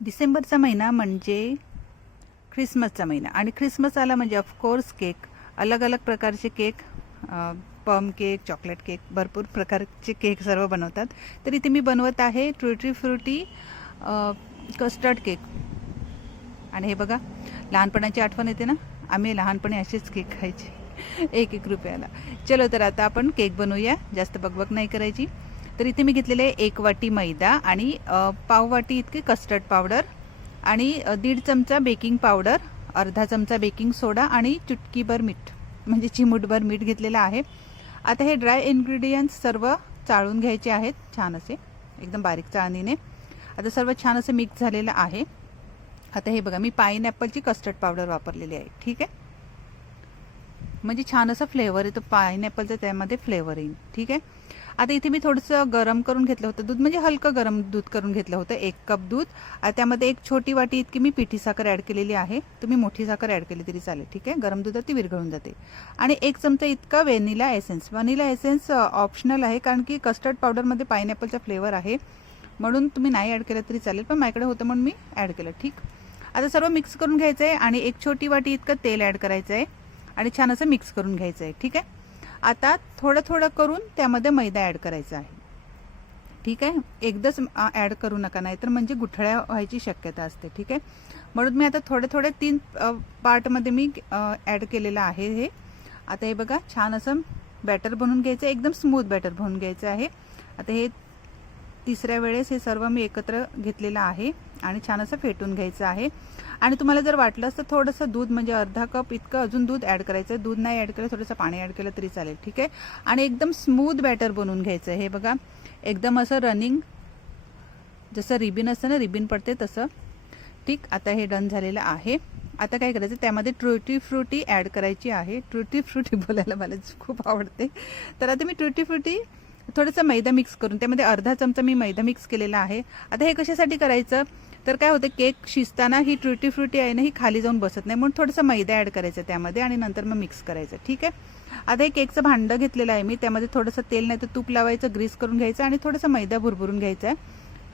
डिसेंबरचा महिना म्हणजे ख्रिसमसचा महिना आणि ख्रिसमस आला म्हणजे ऑफकोर्स केक, अलग अलग प्रकारचे केक, पम केक, चॉकलेट केक, भरपूर प्रकारचे केक सर्व बनवतात. तर इथे मी बनवत आहे ट्रुटी फ्रुटी कस्टर्ड केक. आणि हे बघा, लहानपणाची आठवण येते ना, आम्ही लहानपणी असेच केक खायचे 1-1 रुपयाला. चलो तर आता आपण केक बनवूया, जास्त बकबक नाही करायची. तर इथे मी घेतलेले 1 वाटी मैदा आणि पाव वाटी इतकी कस्टर्ड पावडर आणि 1.5 चमचा बेकिंग पावडर, अर्धा चमचा बेकिंग सोडा आणि चुटकीभर मीठ म्हणजे चिमूटभर मीठ घेतलेलं आहे. आता हे ड्राय इन्ग्रेडियंट्स सर्व चाळून घ्यायचे आहेत छान असे, एकदम बारीक चाळणीने. आता सर्व छान असं मिक्स झालेलं आहे. आता हे बघा, मी पाइनॲपलची कस्टर्ड पावडर वापरलेली आहे. ठीक आहे, म्हणजे छान असा फ्लेवर येतो पाइनॲपलचा, त्यामध्ये फ्लेवर येईल. ठीक आहे. आता इथे मी थोडंसं गरम करून घेतलं होतं दूध, म्हणजे हलकं गरम दूध करून घेतलं होतं, 1 कप दूध. त्यामध्ये 1 छोटी वाटी इतकी मी पिठी साखर ॲड केलेली आहे. तुम्ही मोठी साखर ॲड केली तरी चालेल. ठीक आहे, गरम दुधात ती विरघळून जाते. आणि 1 चमचा इतका vanilla essence. Vanilla essence optional आहे, कारण की कस्टर्ड पावडरमध्ये पाइनॲपलचा फ्लेवर आहे, म्हणून तुम्ही नाही ॲड केलं तरी चालेल, पण माझ्याकडे होतं म्हणून मी ॲड केलं. ठीक. आता सर्व मिक्स करून घ्यायचं आहे आणि 1 छोटी वाटी इतकं तेल ॲड करायचं आहे आणि छान असं मिक्स करून घ्यायचं आहे. ठीक आहे. आता थोडं थोडं करून त्यामध्ये मैदा ॲड करायचा आहे. ठीक आहे, एकदाच ॲड करू नका, नाहीतर म्हणजे गुठळ्या व्हायची शक्यता असते. ठीक आहे, म्हणून मी आता थोडे थोडे 3 पार्टमध्ये मी ॲड केलेलं आहे हे. आता हे बघा, छान असं बॅटर बनवून घ्यायचं, एकदम स्मूथ बॅटर बनवून घ्यायचं आहे. आता हे तिसऱ्या वेळेस हे सर्व मी एकत्र घेतलेलं आहे आणि छान असं फेटून घ्यायचं आहे. आणि तुम्हाला जर वाटलं तर थोडंसं दूध, म्हणजे अर्धा कप इतकं अजून दूध ॲड करायचं आहे. दूध नाही ॲड केलं, थोडंसं पाणी ॲड केलं तरी चालेल. ठीक आहे, आणि एकदम स्मूथ बॅटर बनवून घ्यायचं आहे. हे बघा, एकदम असं रनिंग, जसं रिबिन असतं ना, रिबिन पडते तसं. ठीक. आता हे डन झालेलं आहे. आता काय करायचं, त्यामध्ये ट्रुटी फ्रुटी ॲड करायची आहे. ट्रुटी फ्रुटी बोलायला मला खूप आवडते. तर आता मी ट्रुटी फ्रुटी थोडंसं मैदा मिक्स करून, त्यामध्ये अर्धा चमचा मी मैदा मिक्स केलेला आहे. आता हे कशासाठी करायचं, तर काय होतं, केक शिजताना ही ट्रुटी फ्रुटी आहे ना, ही खाली जाऊन बसत नाही, म्हणून थोडंसं मैदा ॲड करायचं त्यामध्ये आणि नंतर मग मिक्स करायचं. ठीक आहे. आता हे केकचं भांडं घेतलेलं आहे मी, त्यामध्ये थोडंसं तेल नाही तर तूप लावायचं, ग्रीस करून घ्यायचं आणि थोडंसं मैदा भुरभुरून घ्यायचं आहे.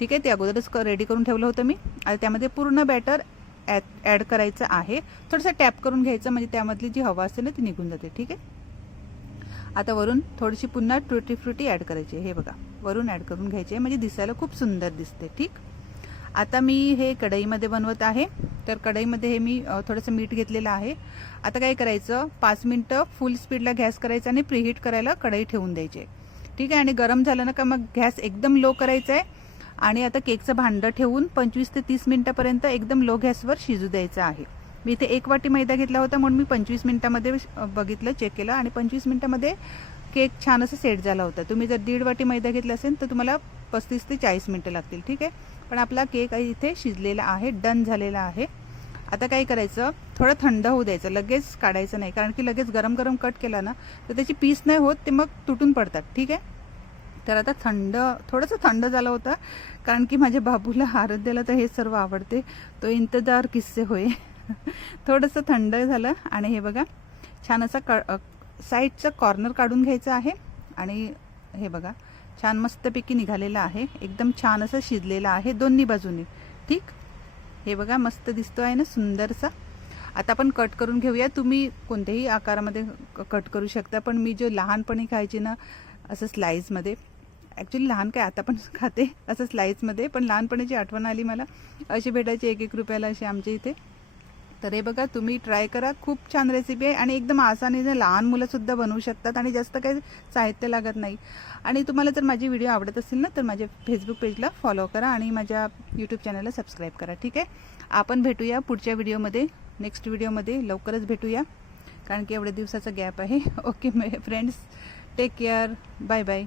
ठीक आहे, ते अगोदरच रेडी करून ठेवलं होतं मी. आता त्यामध्ये पूर्ण बॅटर ॲड करायचं आहे. थोडंसं टॅप करून घ्यायचं, म्हणजे त्यामधली जी हवा असते ना ती निघून जाते. ठीक आहे. आता वरून थोडीशी पुन्हा ट्रुटी फ्रुटी ॲड करायची. हे बघा, वरून ॲड करून घ्यायची, म्हणजे दिसायला खूप सुंदर दिसते. ठीक. आता मी हे कढईमध्ये बनवत आहे. तर कढईमध्ये हे मी थोडंसं मीठ घेतलेलं आहे. आता काय करायचं, 5 मिनटं फुल स्पीडला गॅस करायचा आणि प्रीहीट करायला कढई ठेवून द्यायची. ठीक आहे, आणि गरम झालं ना का मग गॅस एकदम लो करायचा आहे आणि आता केकचं भांडं ठेवून 25 ते 30 मिनटापर्यंत एकदम लो गॅसवर शिजू द्यायचं आहे. मी इथे 1 वाटी मैदा घेतला होता, म्हणून मी 25 मिनटामध्ये बघितलं, चेक केलं आणि 25 मिनटामध्ये केक छान असं सेट झाला होता. तुम्ही जर 1.5 वाटी मैदा घेतला असेल तर तुम्हाला 35 ते 40 मिनटं लागतील. ठीक आहे, पण आपला केक इथे शिजलेला आहे, डन झालेला आहे. आता काय करायचं, थोडं थंड होऊ द्यायचं, लगेच काढायचं नाही, कारण की लगेच गरम गरम कट केला ना तर त्याची पीस नाही होत, ते मग तुटून पडतात. ठीक आहे. तर आता थोडंसं थंड झालं होतं, कारण की माझ्या बाबूला आराध्याला तर हे सर्व आवडते, तो इंतजार किस्से होय. थोडंसं थंड झालं आणि हे बघा, छान असा साईडचं कॉर्नर काढून घ्यायचं आहे आणि हे बघा, छान मस्तपैकी निघालेलं आहे, एकदम छान असं शिजलेलं आहे दोन्ही बाजूने. ठीक. हे बघा, मस्त दिसतो आहे ना, सुंदरसा. आता आपण कट करून घेऊया. तुम्ही कोणत्याही आकारामध्ये कट करू शकता, पण मी जो लहानपणी खायची ना असं स्लाईजमध्ये, ॲक्च्युली लहान काय आता पण खाते असं स्लाईजमध्ये, पण लहानपणीची आठवण आली मला, अशी भेटायची 1-1 रुपयाला असे आमच्या इथे. तर हे बघा, तुम्ही ट्राय करा, खूप छान रेसिपी आहे आणि एकदम आसानीने लहान मुलंसुद्धा बनवू शकतात आणि जास्त काही साहित्य लागत नाही. आणि तुम्हाला जर माझी व्हिडिओ आवडत असेल ना तर माझ्या फेसबुक पेजला फॉलो करा आणि माझ्या यूट्यूब चॅनलला सबस्क्राईब करा. ठीक आहे. आपण भेटूया पुढच्या व्हिडिओमध्ये, नेक्स्ट व्हिडिओमध्ये लवकरच भेटूया, कारण की एवढ्या दिवसाचा गॅप आहे. Okay friends, take care, bye bye.